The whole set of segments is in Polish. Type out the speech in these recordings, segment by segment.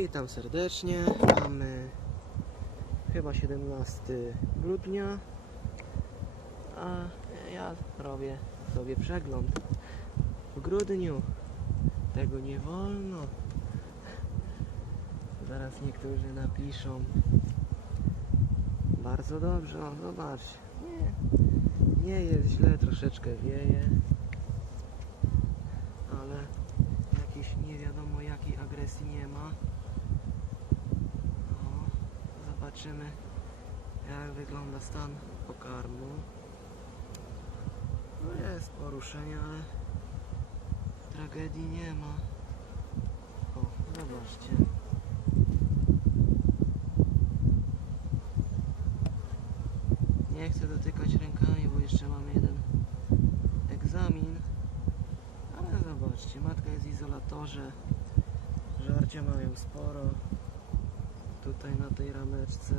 Witam serdecznie. Mamy chyba 17 grudnia, a ja robię sobie przegląd w grudniu. Tego nie wolno. Zaraz niektórzy napiszą. Bardzo dobrze, o zobacz. Nie, nie jest źle, troszeczkę wieje. Ale jakiejś nie wiadomo jakiej agresji nie ma. O, zobaczymy jak wygląda stan pokarmu. No jest poruszenie, ale tragedii nie ma. O, zobaczcie. Nie chcę dotykać rękami, bo jeszcze mamy jeden egzamin. Ale zobaczcie, matka jest w izolatorze. Żarcia mają sporo. Tutaj na tej rameczce.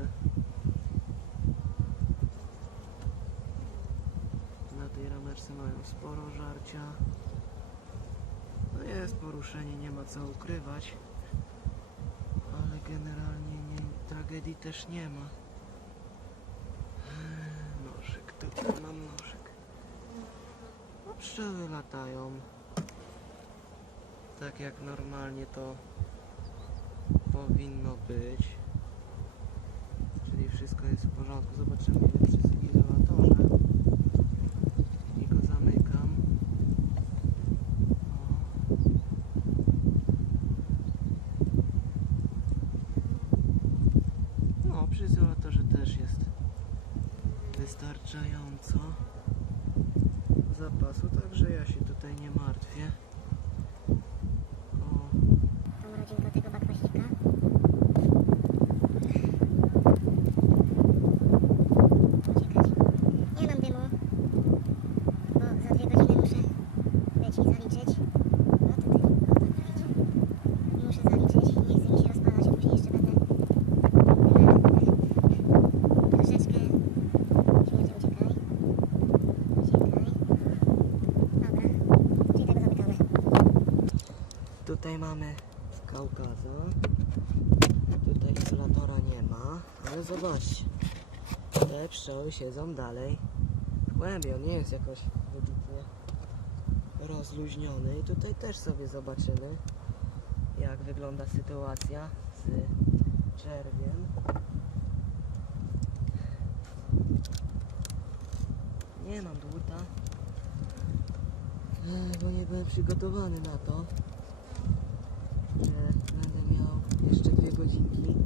Na tej rameczce mają sporo żarcia. No jest poruszenie, nie ma co ukrywać. Ale generalnie nie, tragedii też nie ma. Nożyk, tutaj mam nożyk. No pszczoły latają. Tak jak normalnie to powinno być. Porządku. Zobaczymy ile przy izolatorze. I go zamykam. O. No, przy izolatorze też jest wystarczająco zapasu, także ja się tutaj nie martwię. O, Tą rodzinkę tego bakwaśnika. Uciekać. Nie mam dymu, bo za dwie godziny muszę być i zaliczyć. No tutaj, o tak widzicie. I muszę zaliczyć i nie chcę mi się rozpalać, a później jeszcze będę e, troszeczkę śmierci uciekaj. Uciekaj. Dobra, czyli tego zamykamy. tutaj mamy z Kaukaza. Tutaj izolatora nie ma, ale zobaczcie. Te pszczoły siedzą dalej w głębi. On nie jest jakoś wybitnie rozluźniony. I tutaj też sobie zobaczymy, jak wygląda sytuacja z czerwiem. Nie mam dłuta, bo nie byłem przygotowany na to że będę miał jeszcze dwie godzinki.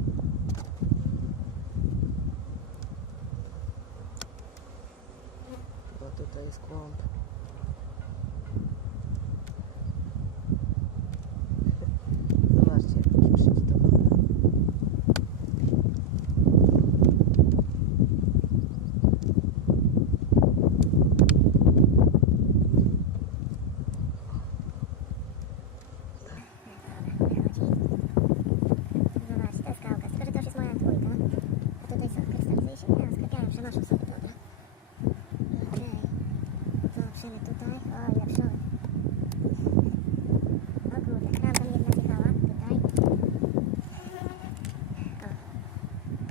Chyba tutaj jest kłąb. Zobaczcie, jakie przygotowany. Zobaczcie, to jest Kaukaz, tylko że to już jest moja dwójka. A tutaj są krystalice i się nie sklepiają, przenoszą sobie, dobra. Okej. Zobaczymy tutaj. O, ile pszczoły. O kurde, tam tam jedna zjechała, tutaj. O,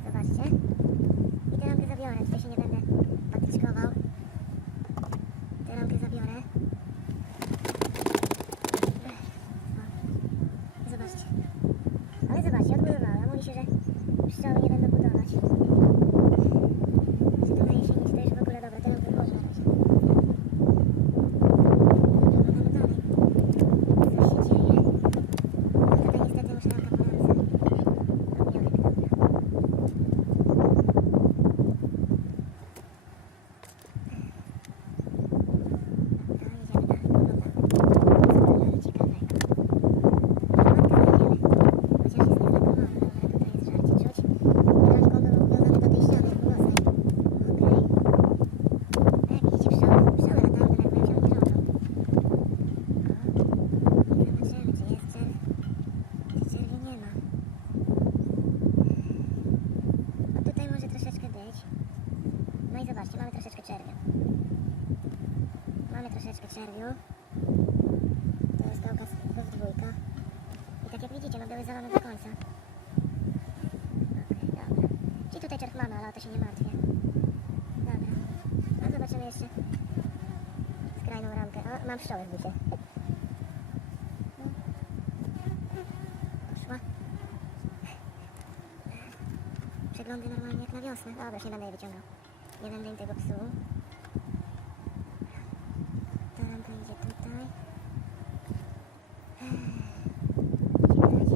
zobaczcie. I tę lampkę zabiorę, tutaj się nie będę patryczkował. Tę lampkę zabiorę. O, Zobaczcie. Ale zobaczcie, odbudowała. Mówi się, że pszczoły nie będą budować. Czy to na jesieni, czy to już w ogóle dobra, teraz by można robić. Oglądamy dalej. Co się dzieje? A tutaj niestety muszę na kapelansa. Ogniorek, dobra. Dobra, jedziemy dalej, oglądamy. Co tu mamy ciekawego? Matka jedziemy. Chociaż jest niezlepiona, dobra, tutaj jest żarcie czuć. Rączką był uwiązany do tej ściany północnej. Okej. Jak widzicie, pszczoły, pszczoły latają, denerwują się, oni krążą. O, i zobaczymy, czy jest czerw, czy czerwi nie ma. No tutaj może troszeczkę być. No i zobaczcie, mamy troszeczkę czerwia. Mamy troszeczkę czerwiu. To jest Kaukaz dwójka. I tak jak widzicie, no były zalane do końca. końca. Okej, dobra. Czyli tutaj czerw mamy, ale o to się nie martwię. Dobra. No zobaczymy jeszcze skrajną ramkę. O, mam pszczoły w bucie. Poszła. Przeglądy normalnie jak na wiosnę. Dobra, już nie będę jej wyciągał. Nie będę im tego psuł. Ta ramka idzie tutaj. Ciekać.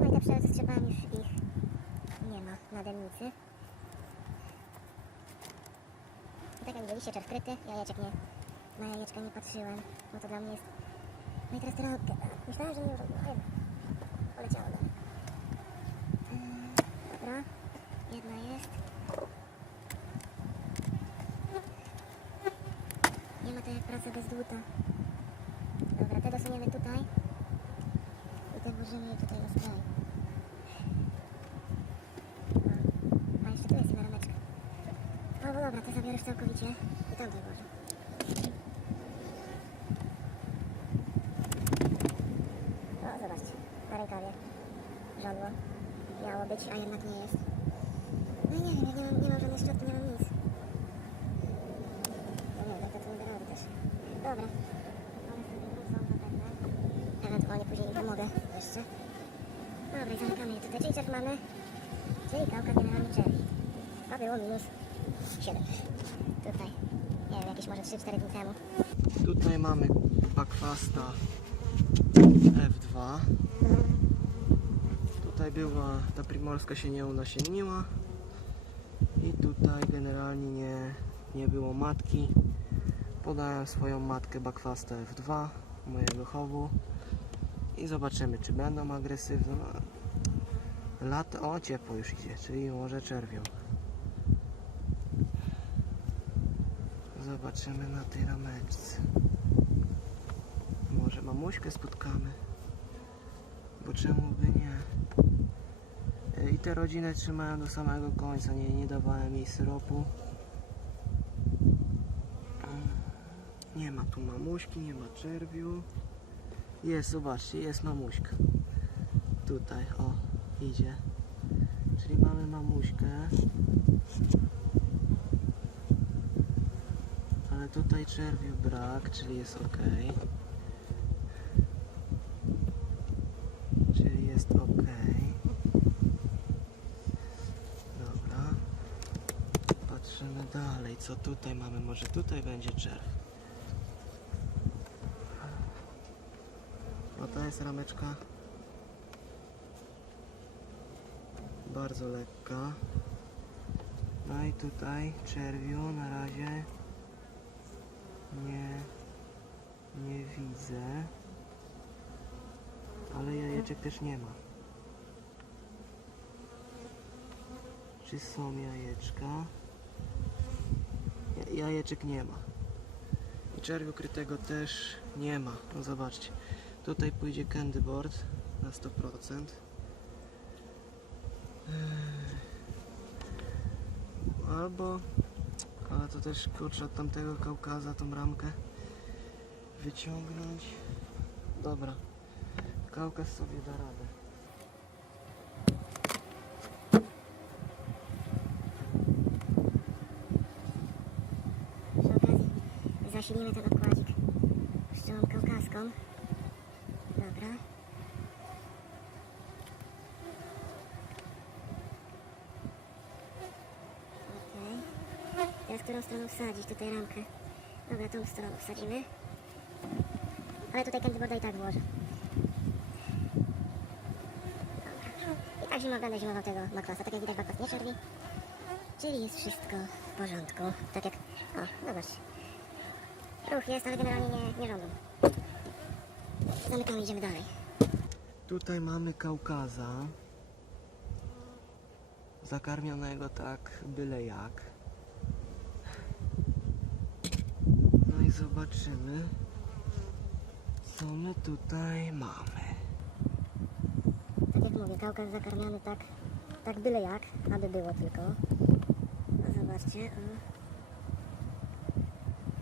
No i te pszczoły ze strzepami już ich nie ma na dennicy. Tak jak widzieliście, czerw kryty, jajeczek nie, na jajeczka nie patrzyłem, bo to dla mnie jest... No i teraz te ramkę. Myślałem, że nie urządzę. Poleciało mnie. Yy, Dobra, jedna jest. Nie ma to jak praca bez dłuta. Dobra, te dosuniemy tutaj. I te włożymy tutaj na skraj. A, a jeszcze tu jest jedna rameczka. No bo dobra, te zabiorę całkowicie i tam włożę. O, zobaczcie, na rękawie. Żadło. Miało być, a jednak nie jest. No i nie wiem, ja nie mam, nie mam żadnej szczotki, nie mam nic. Ja nie jak to nie da też. Dobra. Ewentualnie później im pomogę jeszcze. Dobra, zamykamy je tutaj. Czyli czerw mamy. Czyli kałka generalnie czerwi. A było minus 7. Tutaj. Nie wiem, jakieś może 3-4 dni temu. Tutaj mamy bakwasta F2. Tutaj była, ta primorska się nie unasienniła. I tutaj generalnie nie, nie było matki. Podałem swoją matkę bakwastę F2 mojego chowu. I zobaczymy, czy będą agresywne. No, Lat, o ciepło już idzie, czyli może czerwią. Zobaczymy na tej rameczce. Może mamuśkę spotkamy. Bo czemu by nie? I te rodziny trzymają do samego końca. Nie, nie dawałem jej syropu. Nie ma tu mamuśki, nie ma czerwiu. Jest, zobaczcie, jest mamuśka. Tutaj, o, idzie. Czyli mamy mamuśkę. Ale tutaj czerwiu brak, czyli jest ok. Czyli jest ok. Dobra. Patrzymy dalej, co tutaj mamy. Może tutaj będzie czerw. O, to jest rameczka. Bardzo lekka. No i tutaj czerwiu na razie nie, nie widzę. Ale jajeczek też nie ma. Czy są jajeczka? Ja- Jajeczek nie ma. I czerwiu krytego też nie ma. No zobaczcie. Tutaj pójdzie candy board na 100%. Albo ale to też kurczę od tamtego Kaukaza tą ramkę wyciągnąć. Dobra. Kaukaz sobie da radę. Zasilimy ten okładzik pszczołą kaukaską. Dobra. Okej. Teraz którą stroną wsadzić tutaj ramkę? Dobra, tą stroną wsadzimy. Ale tutaj candyboarda i tak włożę. Dobra. I tak zimą będę zimował tego makwasa. Tak jak widać makwas nie czerwi. Czyli jest wszystko w porządku. Tak jak... O, zobaczcie. Ruch jest, ale generalnie nie, nie żądam. Zamykamy, idziemy dalej. Tutaj mamy Kaukaza. Zakarmionego tak byle jak. No i zobaczymy, co my tutaj mamy. Tak jak mówię, kałkas zakarmiony tak, tak byle jak, aby było tylko. No zobaczcie.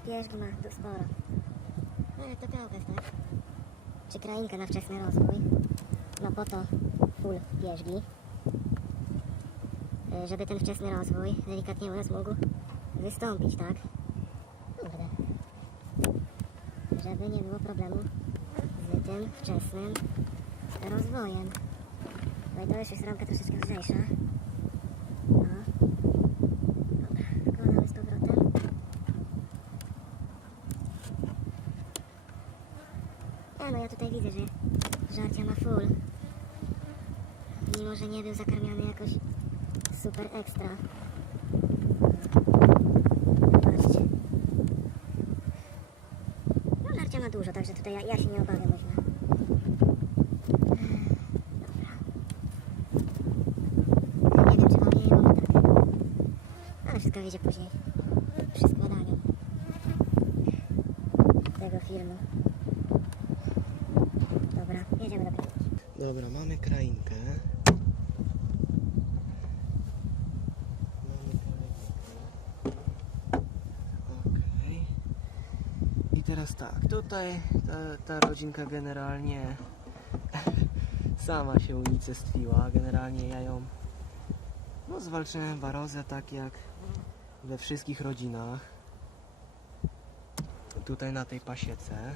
Pierzgi ma sporo. No ale to kałkas, tak? Czy krainka na wczesny rozwój. po to full bieżbi, y, żeby ten wczesny rozwój, delikatnie mówiąc, mógł wystąpić, tak? Żeby nie było problemu z tym wczesnym rozwojem. Już jest ramka troszeczkę lżejsza. No. Dobra, wkładamy z powrotem. No ja tutaj widzę, że żarcia ma full. Mimo, że nie był zakarmiony jakoś super ekstra. Zobaczcie. No żarcia ma dużo, także tutaj ja, ja się nie obawiam weźmie. Dobra. Nie wiem, czy mam jej tak. Ale wszystko wyjdzie później. Przy składaniu tego filmu. Dobra, jedziemy do. Dobra, mamy krainkę. Mamy krainkę. Okej. I teraz tak, tutaj ta, ta rodzinka generalnie sama się unicestwiła. Generalnie ja ją no, zwalczyłem warozę tak jak we wszystkich rodzinach. Tutaj na tej pasiece.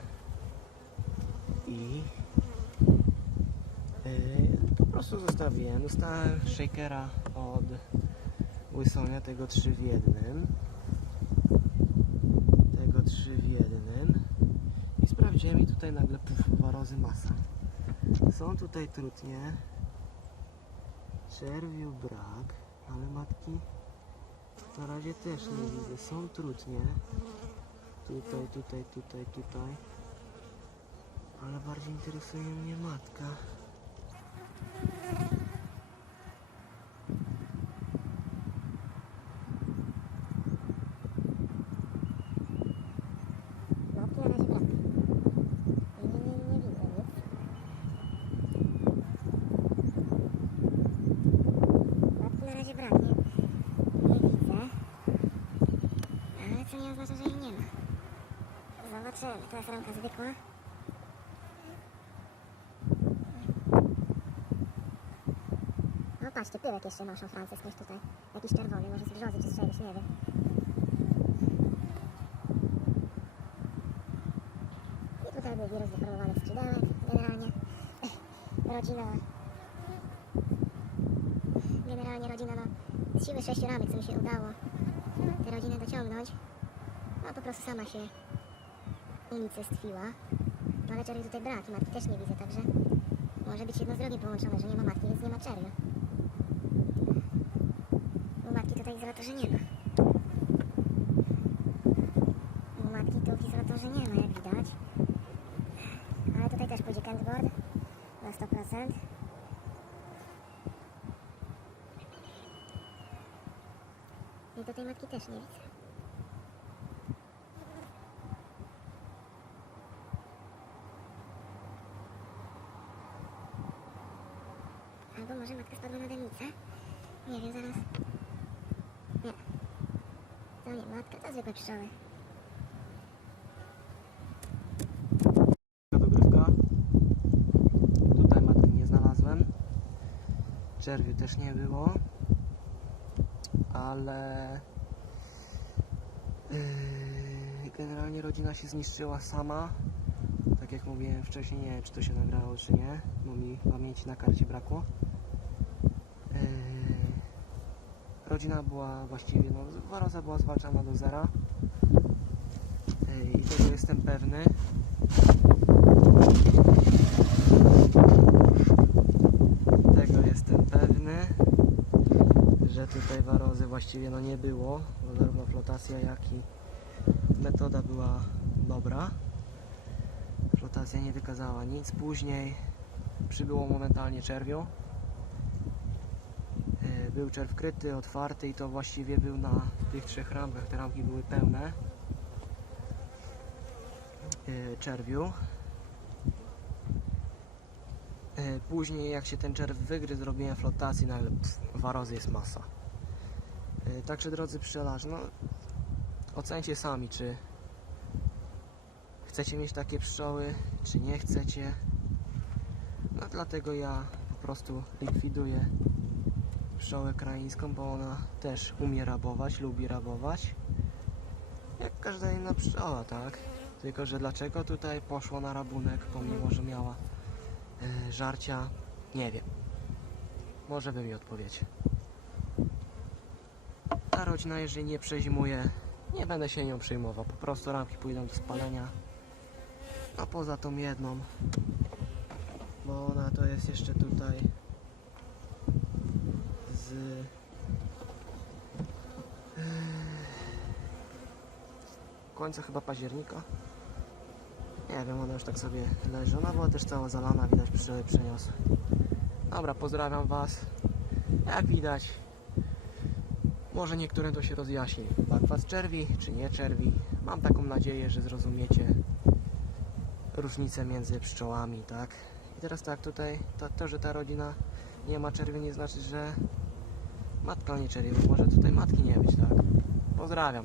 I Yy, po prostu zostawiłem. Dostałem shakera od Łysonia, tego 3 w jednym. Tego 3 w jednym. I sprawdziłem i tutaj nagle puf, warozy masa. Są tutaj trutnie. Czerwiu brak, ale matki na razie też nie widzę. Są trutnie. Tutaj, tutaj, tutaj, tutaj. Ale bardziej interesuje mnie matka. Matki na razie brak. Nie, nie, nie, nie widzę nic. Matki na razie brak, nie, nie widzę. Ale co nie oznacza, że jej nie ma. Zobaczymy, to jest ramka zwykła. No patrzcie, tyłek jeszcze noszą Francja skądś tutaj. Jakiś czerwony, może z brzozy czy z czegoś, nie wiem. I tutaj był wirus deformowany skrzydełek, generalnie rodzina, generalnie rodzina, no, z siły sześciu ramek, co mi się udało tę rodzinę dociągnąć, no po prostu sama się unicestwiła. No ale czerwi tutaj brak i matki też nie widzę, także może być jedno z drugim połączone, że nie ma matki, więc nie ma czerwiu. Bo matki tutaj w izolatorze nie ma. Bo matki tu w izolatorze nie ma, jak widać. Ale tutaj też pójdzie candboard na 100%. I tutaj matki też nie widzę. Albo może matka spadła na demnicę? Nie wiem, zaraz. Nie. To to zwykłe pszczoły. Tutaj matki nie znalazłem. Czerwiu też nie było. Ale yy, generalnie rodzina się zniszczyła sama. Tak jak mówiłem wcześniej, nie wiem czy to się nagrało czy nie, bo mi pamięci na karcie brakło. Yy, rodzina była właściwie, no, waroza była zwalczana do zera. I tego jestem pewny. Tego jestem pewny, że tutaj warozy właściwie no nie było, bo zarówno flotacja jak i metoda była dobra. Flotacja nie wykazała nic. Później przybyło momentalnie czerwiu. Był czerw kryty, otwarty i to właściwie był na tych trzech ramkach. Te ramki były pełne yy, czerwiu. E, Później jak się ten czerw wygryzł, zrobiłem flotacji, nagle warozy jest masa. E, Także drodzy pszczelarze, no ocencie sami, czy chcecie mieć takie pszczoły, czy nie chcecie. No dlatego ja po prostu likwiduję pszczołę kraińską, bo ona też umie rabować, lubi rabować. Jak każda inna pszczoła, tak? Tylko, że dlaczego tutaj poszło na rabunek, pomimo, że miała e, żarcia, nie wiem. Może wy mi odpowiecie. Ta rodzina, jeżeli nie przezimuje, nie będę się nią przejmował. Po prostu ramki pójdą do spalenia. A poza tą jedną, bo ona to jest jeszcze tutaj końca chyba października. Nie wiem, ona już tak sobie leży. Ona była też cała zalana, widać pszczoły przeniosły. Dobra, pozdrawiam Was. Jak widać, może niektórym to się rozjaśni. Bakwas czerwi, czy nie czerwi. Mam taką nadzieję, że zrozumiecie różnicę między pszczołami, tak? I teraz tak, tutaj to, to że ta rodzina nie ma czerwi, nie znaczy, że matka nie czerwi. bo Może tutaj matki nie być, tak? Pozdrawiam.